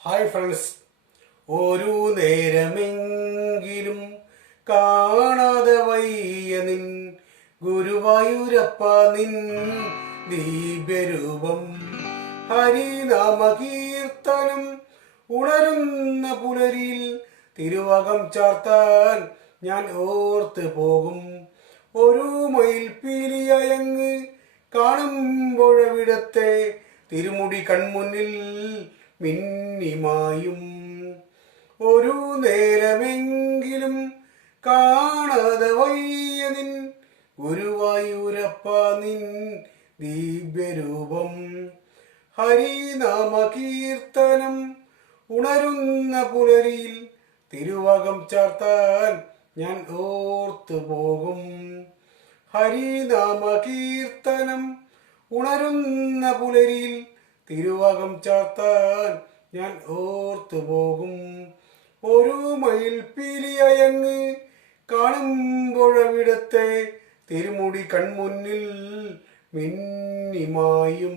Hi friends, ഒരു നേരമെങ്കിലും കാണാതെ വയ്യ നിൻ ഗുരുവായൂരപ്പ നിൻ ദീപരൂപം. ഹരിനാമകീർത്തനം ഉണരുന്ന പുലരിയിൽ തിരുവകം ചാർത്താൻ ഞാൻ ഓർത്ത് പോകും. ഒരു മയിൽപ്പീലിയങ്ങ് കാണുമ്പോഴവിടത്തെ തിരുമുടി കൺമുന്നിൽ മിന്നിമായും. ഒരു നേരമെങ്കിലും കാണാതെ വയ്യ നിൻ ഗുരുവായൂരപ്പ നിൻ ദിവ്യരൂപം. ഹരിനാമകീർത്തനം ഉണരുന്ന പുലരിയിൽ തിരുവകം ചാർത്താൻ ഞാൻ ഓർത്തു പോകും. ഹരിനാമകീർത്തനം ഉണരുന്ന പുലരിയിൽ തിരുവകം ചാർത്താൻ ഞാൻ ഓർത്തു പോകും. ഒരു മയിൽപ്പീലിയങ്ങ് കാണുമ്പോഴവിടത്തെ തിരുമുടി കൺമുന്നിൽ മിന്നിമായും.